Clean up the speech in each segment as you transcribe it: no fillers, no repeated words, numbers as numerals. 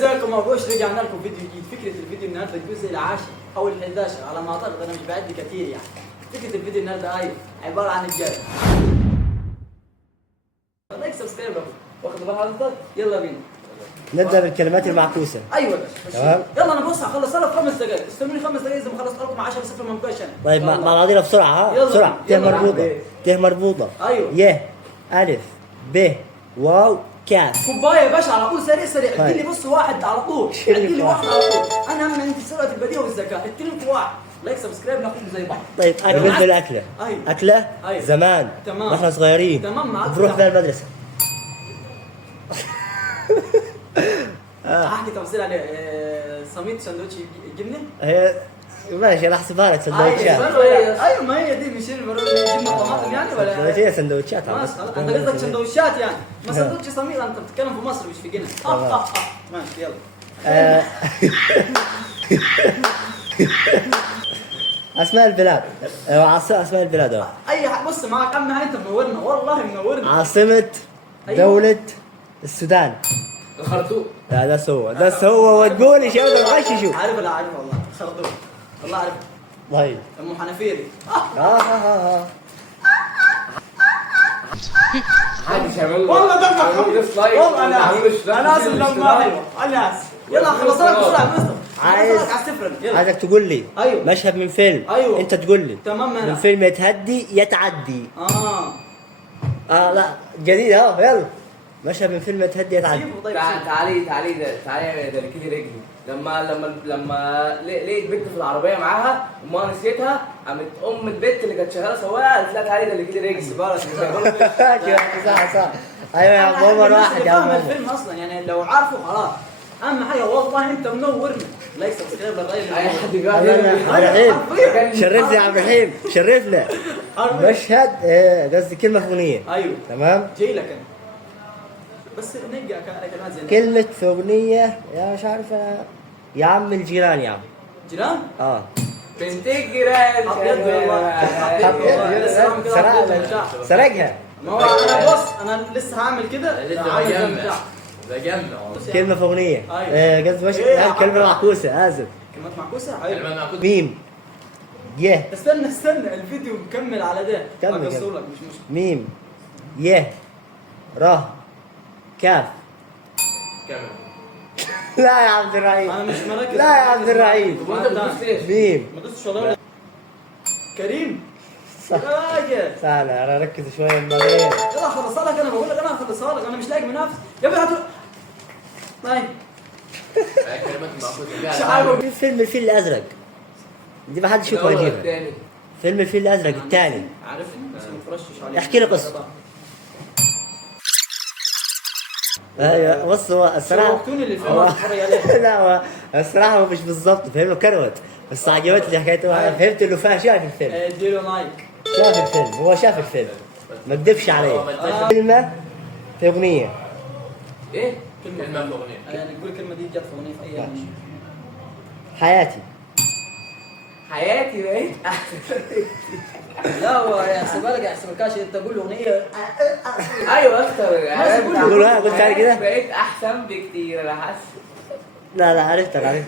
ازيكم يا بوش، رجعنا لكم فيديو جديد. فكره الفيديو النهارده الجزء العاشر او ال11 على ما اعتقد، انا مش بعد كتير يعني. فكره الفيديو النهارده هاي عباره عن الجري. لايك سبسكرايب واخد بال حضرتك. يلا بينا نبدا بالكلمات المعكوسه. ايوه يا باشا تمام. يلا انا بص هخلص لك 5 دقائق، استنوني 5 دقائق. اذا ما خلصت لكم 10-0 ما بقاش انا. طيب مع بعضينا بسرعه ها يلا. بسرعه. ت يلا. مربوطه، ت مربوطه. ايوه. ي الف ب واو كاف. كوبايه يا باشا على طول، سريع سريع. طيب. ادي لي بص واحد على طول، شيل ادي لي واحد واحد. على طول. انا هم انت سرعه البديهه والذكاء. اديني في واحد لايك سبسكرايب ناخد زي بعض. طيب انا أيوة. بالنسبه للاكله. أيوة. اكله أيوة. زمان. تمام. واحنا صغيرين. تمام معاك. بنروح فيها المدرسه. احكي تفاصيل عليه. صميت سندوتش جبنه. هي ماشي انا احسبها لك سندوتشات. ايوه ما هي دي مش جبنه طماطم يعني ولا هي سندوتشات. ماشي خلاص. انت قصدك سندوتشات يعني، ما سندوتش صميت. انت بتتكلم في مصر مش في جنة. ماشي يلا. اسماء البلاد. اسماء البلاد اهو. اي بص معك اهم حاجه انت منورنا، والله منورنا. عاصمة دولة السودان. الخرطوم. لا ده سوى ده سوى وتقول لي شو ده غششوا. عارف ولا عارف والله الخرطوم. والله عارف. طيب. ام حنفيه دي. عادي شباب والله دمك خفيف. والله انا اسف لما انا اسف. يلا خلصنا لك بسرعه مستر. عايز على الصفر. يلا. عايزك تقول لي أيوه. مشهد من فيلم. أيوه. انت تقول لي تمام من انا. فيلم يتهدي يتعدي. لا جديد اهو يلا. مشهد من فيلم يتهدي يتعدي. سيبه طيب. تعالي ده ركبي رجلي لما لقيت بنت في العربيه معاها وما نسيتها، قامت ام البنت اللي كانت شغاله سواقه قالت لها تعالي ده ركبي رجلي. صح ايوه يا عمر واحد يا فاهم عمر. الفيلم اصلا يعني، لو عارفه خلاص. اهم حاجه والله انت منورنا. لايك سبسكرايب للراجل. اي حد يلا يا عبد الرحيم شرفنا يا عبد الرحيم شرفنا. مشهد قصدي كلمة في أغنية. ايوه تمام. جاي لك انا بس نرجع كلمات زي كلمة في أغنية يا مش عارف يا عم الجيران يا عم. جيران. بنت الجيران ابيض والله. سرقها. ما هو انا بص انا لسه هعمل كده. ده جامد كلمة في أغنية. أيوة. قصدي مشهد كلمة معكوسة آسف. كلمات معكوسه. ميم يه. استنى الفيديو مكمل على ده. كمل. اقصر لك مش مشكله. ميم يه ره كاف. لا يا عبد الرحيم. انا مش مركز. لا يا عبد الرحيم. وانت بتدوس ليش؟ ميم. ما دوستش والله. كريم. يا راجل سهلة انا ركز شوية المريض. يلا خلصها لك. انا بقول لك انا هخلصها لك. انا مش لاقي منافس يا ابني. طيب مش عارف. فيلم الفيل الازرق دي ما حدش يشوفها يجيبها. فيلم الفيل الازرق الثاني. عارفني بس ما اتفرجتش عليه. احكي لي قصة. ايوه بص هو الصراحة شوقتوني للفيلم اتفرج عليه. لا هو الصراحة هو مش بالضبط فيلم كروت بس عجبتني حكايته. أنا فهمت انه فيها شاف الفيلم. اديله لايك. شاف الفيلم هو شاف الفيلم ما تكذبش عليه. كلمة في أغنية. ايه؟ كلمة في اغنية. يعني نقول الكلمة دي جت في اغنية في اي شيء. حياتي. حياتي بقيت لا هو يحسبها لك يحسبكاش. انت قول اغنية. ايوه اكتر قولها قلت على كده. بقيت احسن بكتير انا حاسس. لا عرفتها.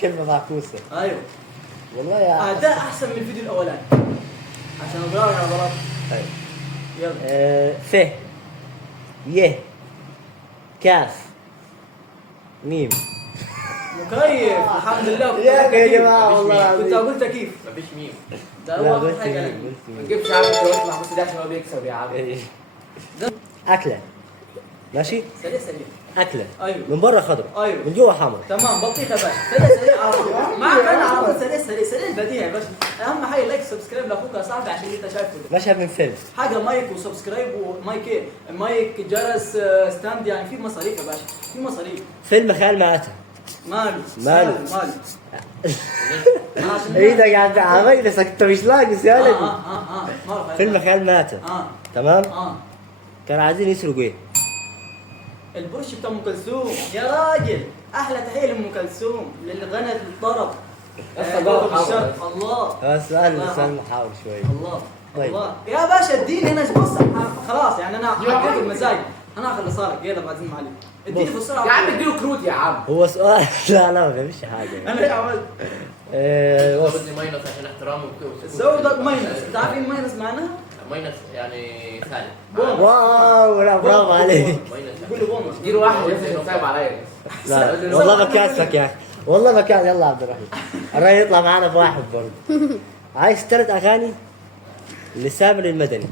كلمة معكوسة. ايوه والله يا ده احسن من الفيديو الاولاني عشان اقراها على غلط. طيب. يلا. ف ي كاف ميم. مكيف الحمد لله. يا جماعة والله كنت اقول تكييف. مفيش ميم. ده لا هو قلت اخر حاجة. ميم ما تجيبش عم الجواز محمود ده عشان هو بيكسب يا عم. أكلة ماشي. سريع أكلة ايوه من بره خضرا ايوه من جوا حمرا. تمام. بطيخه يا باشا. سريع على طول. معك انا على طول. سريع البديهه يا باشا. اهم حاجه لايك سبسكرايب لاخوك يا صاحبي عشان انت شايفه ده. مشهد من فيلم. حاجه مايك وسبسكرايب ومايك ايه؟ مايك جرس ستاند يعني في مصاريف يا باشا. في مصاريف. فيلم خيال مآتة. ماله ايدك قاعد عميلسك انت مش لاقص يا ولدي. ماله فيلم خيال مآتة. تمام. كانوا عايزين يسرقوا ايه؟ البرش بتاع ام كلثوم يا راجل. احلى تحيه لام كلثوم للغنى الطرب. الله السؤال محاول شوي. الله طيب والله يا باشا اديني انا بص خلاص يعني انا حققت المزاج. انا اخلصها لك يلا بعدين معلم اديني بص. في السرعه. يا عم اديله كروت يا عم. هو سؤال لا لا ما فيش حاجه. انا ايه عملت؟ بص. بدي ماينس عشان احترامه وكذا. زودك ماينس. انت عارف ايه ماينس معناها؟ ماينس يعني سالب. بونص. واو لا برافو عليك. ماينس قول لي بونص. اديله واحد يا صعب عليا. لا والله ما كاسفك يا اخي والله ما كان. يلا عبد الرحيم الراجل يطلع معانا بواحد برضه. عايز 3 اغاني لسامر المدني.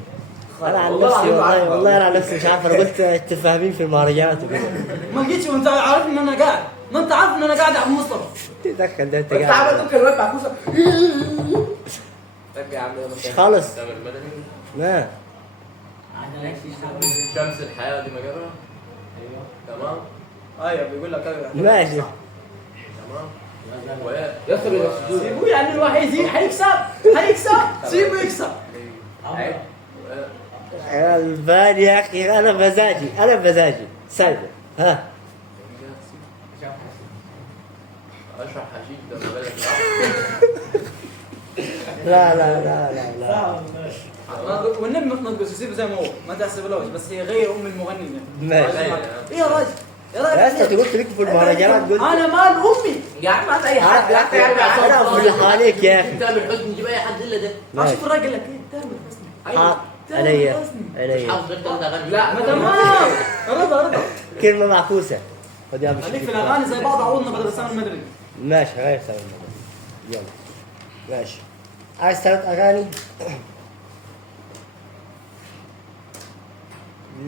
انا عن والله نفسي العظيم والله عارفها. والله انا عن نفسي مش عارف. انا قلت انتوا فاهمين في المهرجانات وكذا. ما جيتش وانت عارف ان انا قاعد. ما انت عارف ان انا قاعد يا ابو مصطفى. تدخل ده انت انت قاعد. عملت ممكن الواد معكوسه. طيب يا عم يلا مش خالص سامر المدني. ما شمس الحياة دي مجرة. تمام. ايوه بيقول لك ايوه ماشي. تمام. وإيه؟ ياسر ياسر. سيبوه يعني الواحد هيكسب سيبه يكسب. وإيه؟ البال يا اخي انا بمزاجي سالفه ها. اشرح حشيش ده ما بالك. لا لا لا لا لا والنبي ما تنقص سيبه زي ما هو ما تحسبلوش بس هي غير ام المغني. ماشي. ايه يا راجل يا راجل يا اسطى قلت لك في المهرجانات قلت انا مال امي. يا عم هات اي حد يا عم. انا في اللي حواليك يا اخي. تامر حسني جيب اي حد الا ده. ماشي. اشوف الراجل لك ايه تامر حسني. حاضر. عليا مش عليا حافظ غير 3 اغاني. لا ما تمام رضا كلمه معكوسه. خد يا خليك في الاغاني زي بعض عوضنا بدل سامر المدري. ماشي غير سامر المدني. يلا ماشي. عايز 3 اغاني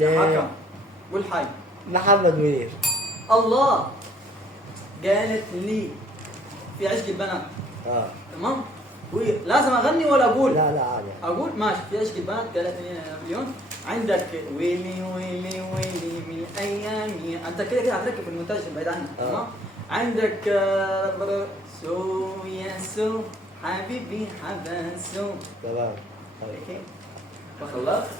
حكم والحي محمد منير. الله قالت لي في عشق البنات تمام لازم اغني ولا اقول؟ لا لا عادي. اقول ماشي في عشق البنات قالت لي يا مليون عندك ويلي ويلي ويلي من ايامي انت كده كده هتركب في المونتاج بعيد عنك تمام عندك سو يا سو حبيبي حبسو تمام. اوكي خلصت.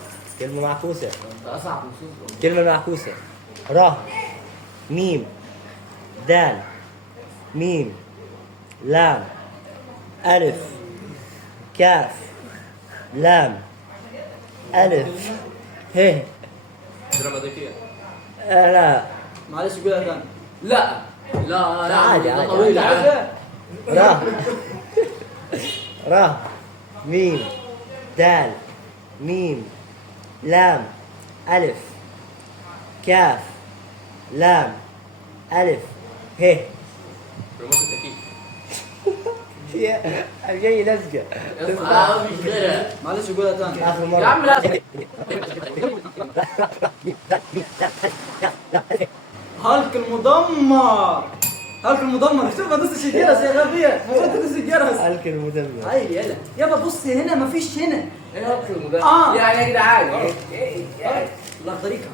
كلمه معكوسه. انت اصعب نصوص. كلمه معكوسه. ر ميم دال ميم لام ألف كاف لام ألف ه دراماتيكية. لا معلش قولها ثاني لا لا لا، عادي، ده عادي. طويل يا عم. را را ميم دال ميم لام ألف كاف لام ألف ه ريموت التكييف. الجاي لزقة. مش غيرها. معلش قولها ثاني آخر مرة. يا عم لا. هالك المدمر هالك المدمر شوف ادوس الجرس يا غبية المفروض تدوس الجرس الك المدمر. هاي يلا يابا بص هنا مفيش هنا ايه هالك ده؟ آه. يا جدعان الله طريقة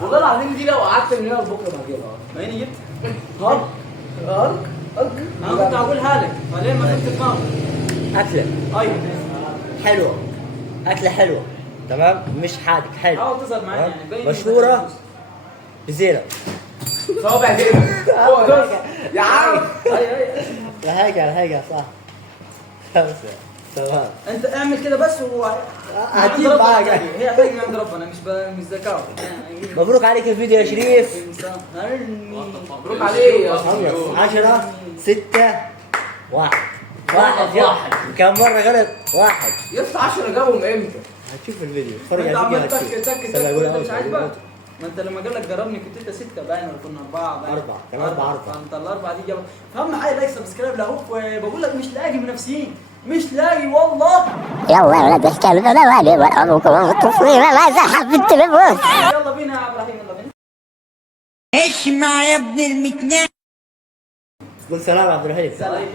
والله العظيم دي لو قعدت من هنا لبكره ما هجيبها. ما هنا جبت هالك هالك هالك. انا كنت هقولها لك فليه ما كنت تفهم أكلة ايوه حلوة. أكلة حلوة تمام مش حادق حلو. حاول تظهر معايا يعني بين مشهورة بزينة. صوابع زينة. هو دوس يا عم. الهيقة صح. 5 تمام. انت اعمل كده بس هتجيب معاك. هي هتيجي من عند ربنا مش ذكاء مبروك عليك الفيديو يا شريف. مبروك عليه يا خلص 10 6 1 واحد كم مرة غلط؟ 1. يا اسطى 10 جابهم امتى؟ هتشوف الفيديو اتفرج انت على عمال الفيديو تك هتشوف. تك استنى أقول تك أول مش حاجة. عاجبك ما انت لما قال لك جربني كنت انت 6 باين ولا كنا 4 باين 4 كان 4 فانت الاربعه دي جابت فاهم حاجه لايك سبسكرايب لاخوك بقول لك مش لاقي منافسين مش لاقي والله يلا يا ولد الكلب انا مالي وابوك والتصوير ماذا حب التليفون يلا بينا يا عبد الرحيم يلا بينا اسمع يا ابن المتنان قول سلام عبد الرحيم. سلام